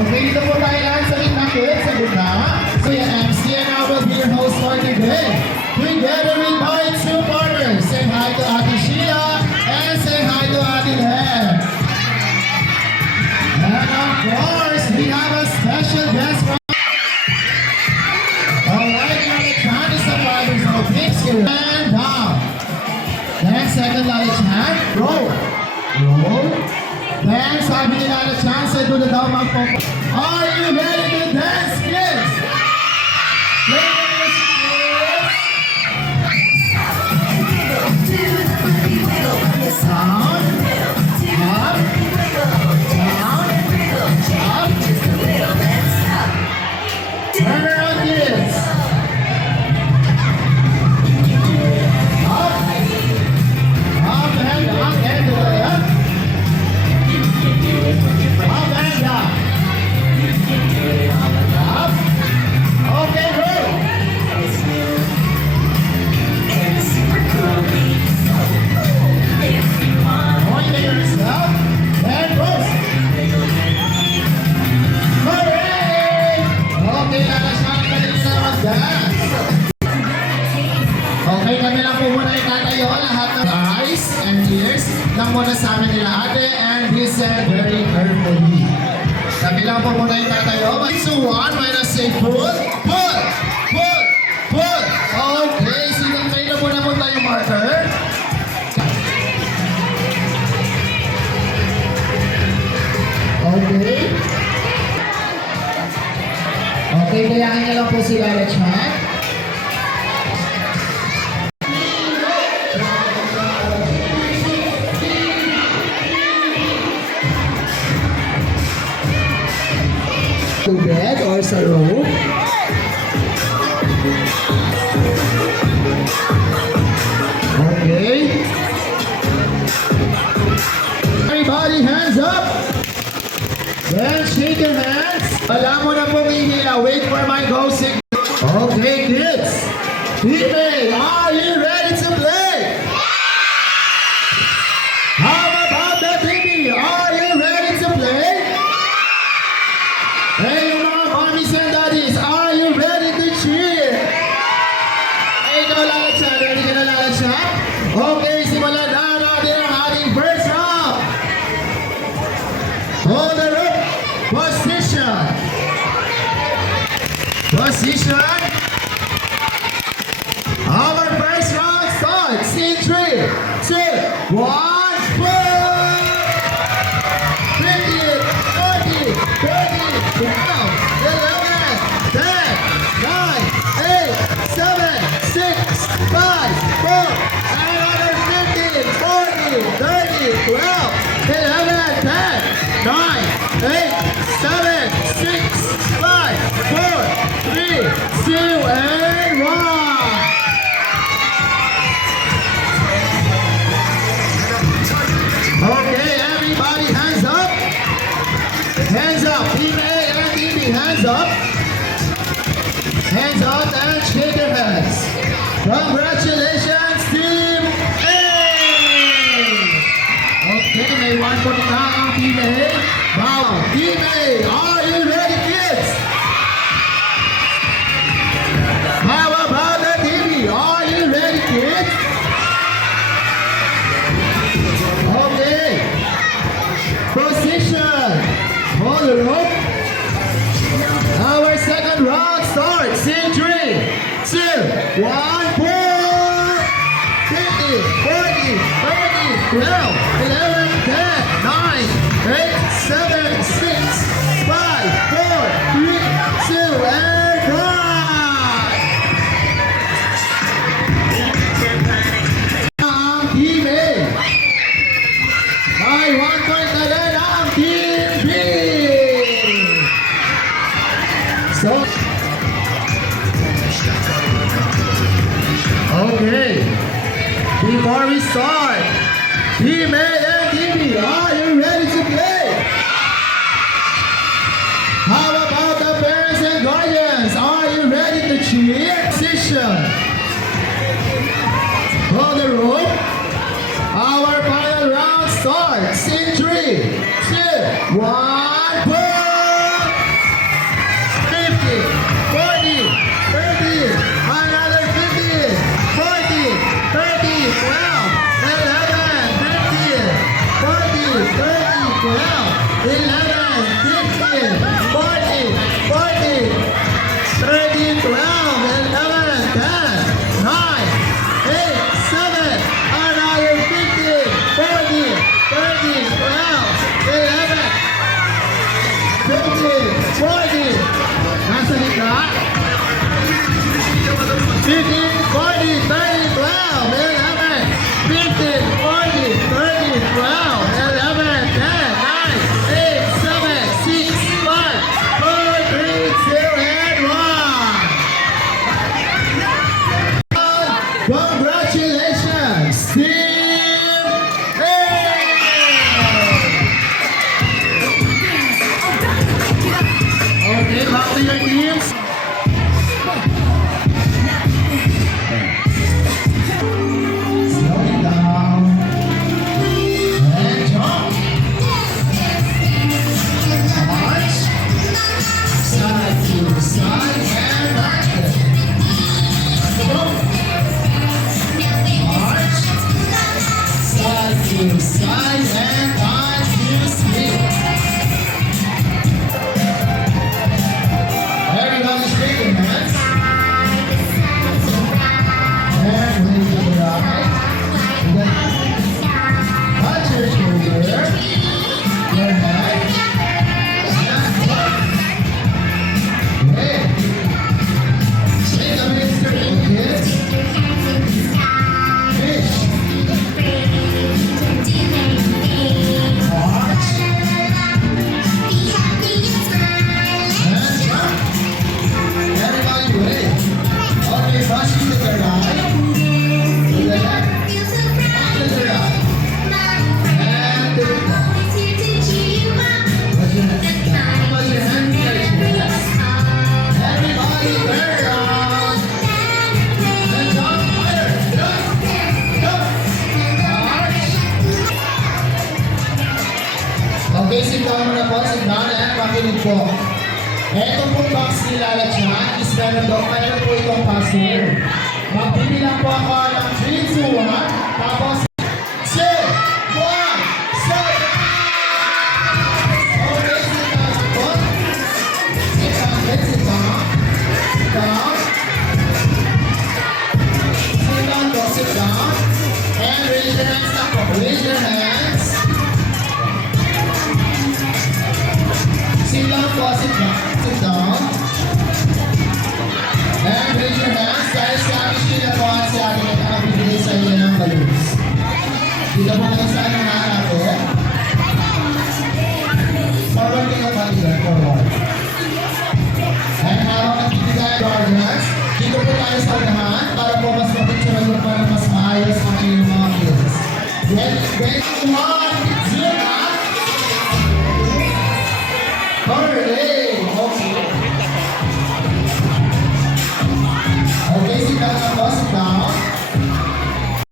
Okay, dito po tayo lang sa Inakit, sa gitna. So yan, MC and I will be your host for today. Together with my two partners. Say hi to Ate Sheila and say hi to Ate Len. And of course, we have a special guest from... Alright, you're the Chinese survivors of Pixie. And down. Then second Lala Chan, roll. Roll. Then sabi ni Lala Chan, say do the daw magpapalala. Are you ready to dance, kids? Ladies, kids. Down, up, down, up. Turn around, kids. Up, and to the left. Up and down. Up. Okay, good. Point to yourself and pose. Hooray! Okay, lalasyan ka din na mag-dance. Okay, kami lang po muna itatayo lahat ng eyes and ears lang muna sa amin nila ate and listen very carefully. Kami lang po muna itatayo. So one, when I say pull, pull, pull, pull. Okay, sige, kayo na muna mo tayo marker. Okay. Okay, kayahan niya lang po si Lala Chan. To bed or sa room. Okay. Everybody hands up. Then shake your hands. Alam mo na pong ihila. Wait for my go signal. Okay, kids. People, are you ready to play? How about the TV? Are you ready to play? Hey, mga mommies and daddies, are you ready to cheer? Hey, ikaw Lala Chan, ready ka na Lala Chan? Okay, simulan na natin ang ating first round. Hold the rope. Position. Position. Our first round starts in 3, 2, 1, boom! 50, 40, 30, 12, 11, 10, 9, 8, 7, 6, 5, 4, another 15, 40, 30, 12, 11, 10, 9, 8, 7, 6, 5, 4, 3, 2, and 1. Okay, everybody hands up. Hands up. Team A and Team B, hands up. Hands up and shake your hands. Congratulations, Team A! Okay, may one po na ang Team A. Wow, Team A, are you ready, kids? How about the Team B? Are you ready, kids? Okay. Position. Hold the rope. Our second round starts in 3, 2, 1, 4, 50, 40, 30, 12, 11, 10, 9, 8, 7, 6, 5, 4, 3, 2, and 1. Ang Team A. May 1 point na rin ang Team B. So, okay. Before we start, Team A and Team B, are you ready to play? How about the parents and guardians? Are you ready to cheer? Position. Hold the rope. Our final round starts in 3, 2, 1, boom! Nasa gitna. 15, 40, 30, 12, 11, 15, 40, 30, 12, 11, 10, 9, 8, 7, 6, 5, 4, 3, 2, and 1. Congratulations, Team A! Okay, back to your teams. Slow it down. And jump. March. Side to side and back. Jump. March. Side to side and back to split. Everybody straight your hands. And raise to the right. Touch your shoulder, your head, and back. Great. Take a minute to focus. Fish. March. And jump. Everybody ready? Okay, brush to the right. To the left. To the right. And to the left. Put your hand in your chest. Everybody turn around. And jump higher. Jump. Jump. March. Okay, sit down muna po. Sit down and makinig po. Ito pong box nilalagyan is meron po itong password. Magbibilang po ako ng 3, 2, 1. Tapos, sit! 1, sit! Okay, sit down po. Sit down, sit down. Sit down. Sit down po, sit down. And raise your hands na po. Raise your hands. Sit down po, sit down. Sit down. And raise your hands. Dahil si Ate Sheila po at si Ate Kat ang bibigay sa inyo ng balloons. Dito po kayo saan ang natin. Forward kayo kanila. Forward. And habang nagbibigay guardians, dito po tayo sa unahan para po mas mapicturean mo para mas maayos ang inyong mga kids. Get 1, 0. Hooray!